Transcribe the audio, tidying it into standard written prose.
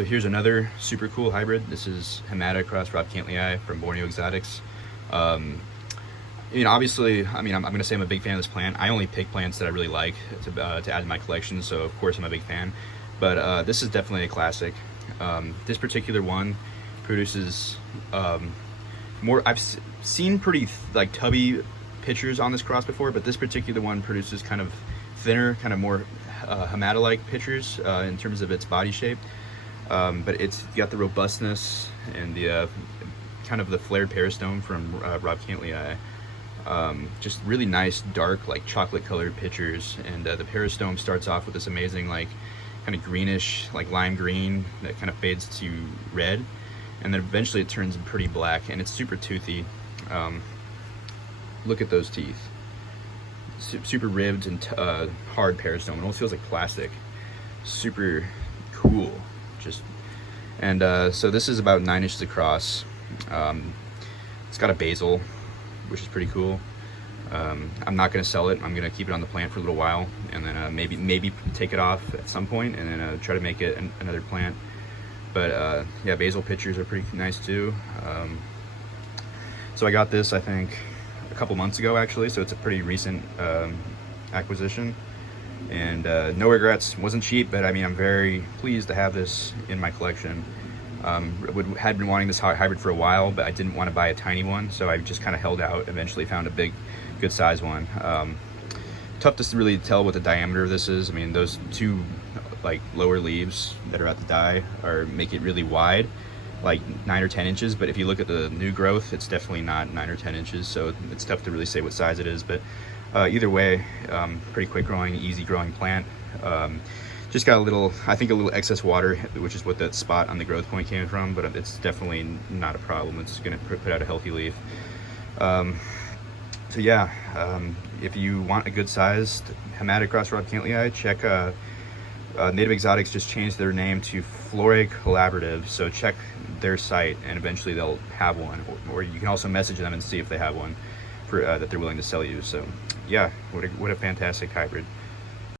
So here's another super cool hybrid. This is hamata cross robcantleyi from Borneo Exotics. Obviously, I'm going to say I'm a big fan of this plant. I only pick plants that I really like to add to my collection, so of course I'm a big fan. But this is definitely a classic. This particular one produces more. I've seen pretty like tubby pictures on this cross before, but this particular one produces kind of thinner, kind of more hamata-like pictures in terms of its body shape. But it's got the robustness and the kind of the flared peristome from robcantleyi. Just really nice, dark, like chocolate colored pictures. And the peristome starts off with this amazing, like kind of greenish, like lime green that kind of fades to red. And then eventually it turns pretty black, and it's super toothy. Look at those teeth. Super ribbed and hard peristome. It almost feels like plastic. Super cool. So this is about 9 inches across. It's got a basil, which is pretty cool. I'm not going to sell it. I'm going to keep it on the plant for a little while, and then maybe take it off at some point, and then try to make it another plant. But yeah, basil pictures are pretty nice too. So I got this, I think, a couple months ago actually, so it's a pretty recent acquisition. And no regrets. Wasn't cheap, but I mean, I'm very pleased to have this in my collection. Had been wanting this hybrid for a while, but I didn't want to buy a tiny one, so I just kind of held out. Eventually found a big, good size one. Tough to really tell what the diameter of this is. I mean, those two like lower leaves that are at the die make it really wide, like 9 or 10 inches. But if you look at the new growth, it's definitely not 9 or 10 inches. So it's tough to really say what size it is. But either way, pretty quick growing, easy growing plant. Just got I think a little excess water, which is what that spot on the growth point came from, but it's definitely not a problem. It's going to put out a healthy leaf. So yeah, if you want a good sized hamata cross robcantleyi, check Native Exotics just changed their name to Flora Collaborative, so check their site and eventually they'll have one, or you can also message them and see if they have one for that they're willing to sell you. So yeah, what a fantastic hybrid.